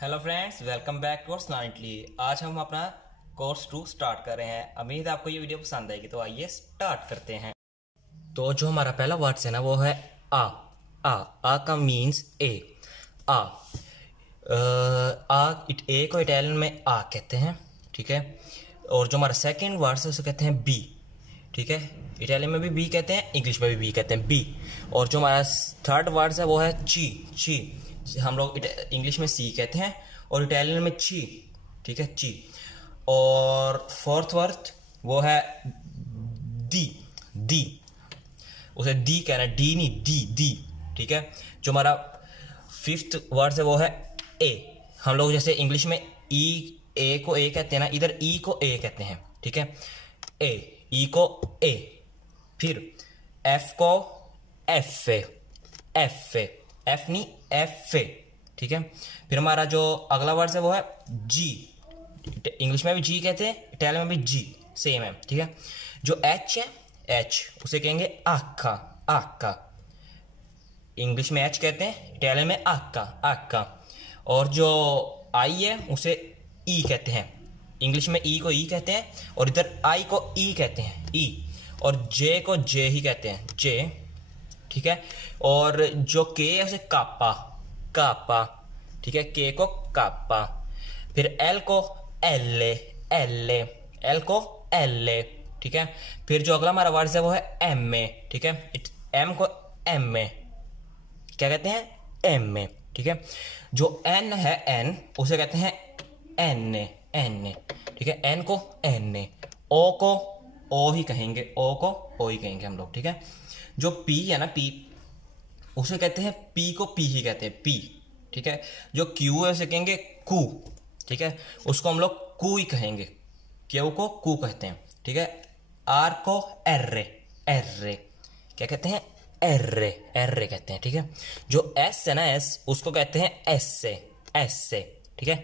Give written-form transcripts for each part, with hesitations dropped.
Hello friends, welcome back to स्नाइटली। आज हम अपना कोर्स 2 स्टार्ट कर रहे हैं। उम्मीद है आपको ये वीडियो पसंद आएगी, तो आइए स्टार्ट करते हैं। तो जो हमारा पहला वर्ड्स है ना, वो है आ। आ का मीन्स ए। आ ए को इटालियन में आ कहते हैं, ठीक है। और जो हमारा सेकेंड वर्ड्स है उसे कहते हैं बी, ठीक है। इटालियन में भी बी कहते हैं, इंग्लिश में भी बी कहते हैं, बी। और जो हमारा थर्ड वर्ड्स है वो है ची। ची हम लोग इंग्लिश में सी कहते हैं और इटालियन में ची, ठीक है, ची। और फोर्थ वर्ड वो है दी। दी उसे दी कहना है, डी नहीं, दी दी, ठीक है। जो हमारा फिफ्थ वर्ड है वो है ए। हम लोग जैसे इंग्लिश में ए को ए कहते हैं ना, इधर ई को ए कहते हैं, ठीक है। ई को ए, फिर एफ को एफ ए, एफ नहीं एफ ए, ठीक है। फिर हमारा जो अगला वर्ड है वो है जी। इंग्लिश में भी जी कहते हैं, इटालियन में भी जी सेम है, ठीक है। जो एच है, एच उसे कहेंगे आका। आका इंग्लिश में एच कहते हैं, इटालियन में आका, आका। और जो आई है उसे ई कहते हैं, इंग्लिश में ई को ई कहते हैं और इधर आई को ई कहते हैं, ई। और जे को जे ही कहते हैं, जे, ठीक है। और जो के है उसे कापा, कापा, ठीक है, के को कापा। फिर एल को L A, L A, L को एल ए, ठीक है। फिर जो अगला हमारा वर्ड है वो है एम ए, ठीक है। एम को एम ए क्या कहते हैं, एम ए, ठीक है। जो एन है, एन उसे कहते हैं एन ए, एन ए, ठीक है। एन को एन ए, ओ को ओ ही कहेंगे, ओ को ओ ही कहेंगे हम लोग, ठीक है। जो पी है ना, पी उसे कहते हैं, पी को पी ही कहते हैं, पी, ठीक है। जो क्यू है उसे कहेंगे कू, ठीक है। उसको हम लोग कू ही कहेंगे, क्यू को कू कहते हैं, ठीक है। आर को एर्रे, एर्रे क्या कहते हैं, एर्रे, एर्रे कहते हैं, ठीक है। जो एस है ना, एस उसको कहते हैं एसे, एसे, ठीक है।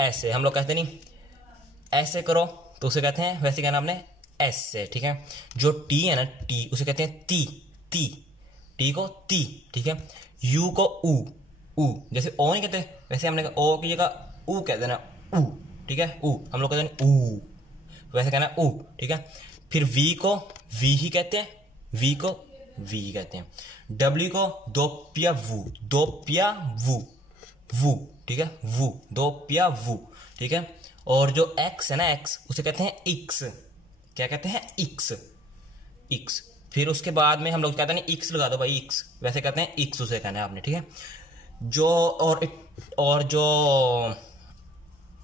ऐसे हम लोग कहते नहीं ऐसे करो तो उसे कहते हैं वैसे कहना आपने ऐसे, ठीक है। जो टी है ना, टी उसे कहते हैं ती, ती, टी को ती, ठीक है। यू को ऊ, ऊ जैसे ओ नहीं कहते वैसे हमने ओ की जगह ऊ कहते हैं ना, ऊ, ठीक है। ऊ हम लोग कहते हैं ऊ, वैसे कहना ऊ, ठीक है। फिर वी को वी ही कहते हैं, वी को वी ही कहते हैं। डब्ल्यू को दोप्या वू, दोप्या वू, वू, ठीक है, वू, दोप्या वू, ठीक है। और जो एक्स है ना, एक्स उसे कहते हैं इक्स, क्या कहते हैं, इक्स, इक्स। फिर उसके बाद में हम लोग कहते हैं इक्स लगा दो भाई, इक्स, वैसे कहते हैं इक्स उसे कहना है आपने, ठीक है। जो और जो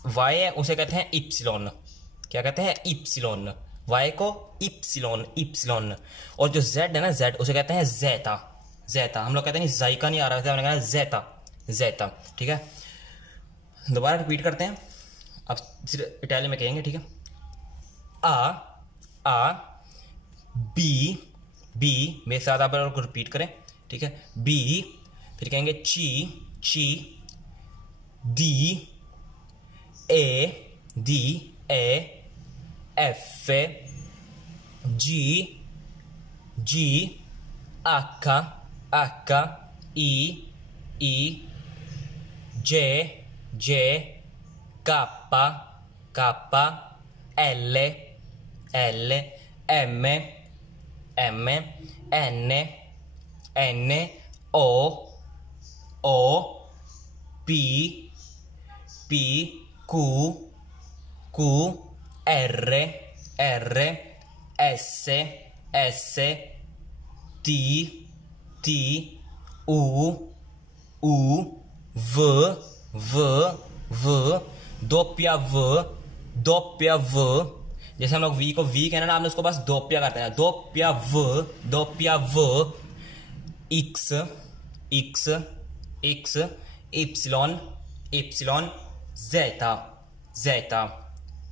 वाई है उसे कहते हैं इप्सिलॉन, क्या कहते हैं, इप्सिलॉन, वाई को इप्सिलॉन, इप्सिलॉन। और जो जेड है ना, जेड उसे कहते हैं जेटा, जेटा। हम लोग कहते हैं जायका नहीं आ रहा, वैसे हमने कहना जेटा, जेटा, ठीक है। दोबारा रिपीट करते हैं, अब सिर्फ इटालियन में कहेंगे, ठीक है। आ बी, बी मेरे साथ आप रिपीट करें, ठीक है। बी, फिर कहेंगे ची, ची, दी, ए, एफ ए, जी, जी, आका, आका, ई, जे, जे, कापा, कापा, एल, एल, एम, एम, एन, एन, ओ, पी, पी, कू, कू, एर्र, एर्र, एस, एस, ती, ती, ऊ, व, दोप्या व। जैसे हम लोग वी को वी कहना ना, आपने उसको बस दोप्या करते हैं, दोप्या व, इक्स, इक्स, इक्स, इप्सिलॉन, इप्सिलॉन, जेटा, जेटा,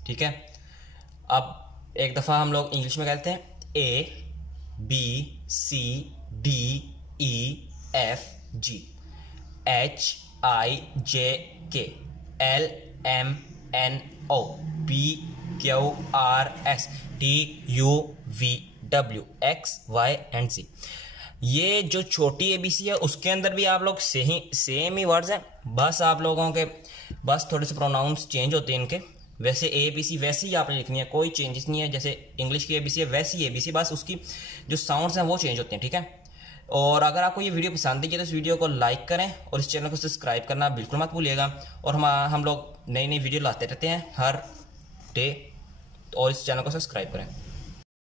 ठीक है। अब एक दफा हम लोग इंग्लिश में कहते हैं A B C D E F G, H I J K, L M N O, P Q R S, T U V W, X Y and Z. ये जो छोटी ABC है उसके अंदर भी आप लोग सेम ही वर्ड्स हैं, बस आप लोगों के बस थोड़े से प्रोनाउंस चेंज होते हैं इनके। वैसे ABC वैसे ही आपने लिखनी है, कोई चेंजेस नहीं है। जैसे इंग्लिश की ABC है वैसी ABC, बस उसकी जो साउंड्स हैं वो चेंज होते हैं, ठीक है। और अगर आपको ये वीडियो पसंद आई तो इस वीडियो को लाइक करें और इस चैनल को सब्सक्राइब करना बिल्कुल मत भूलिएगा। और हम लोग नई नई वीडियो लाते रहते हैं हर डे, और इस चैनल को सब्सक्राइब करें।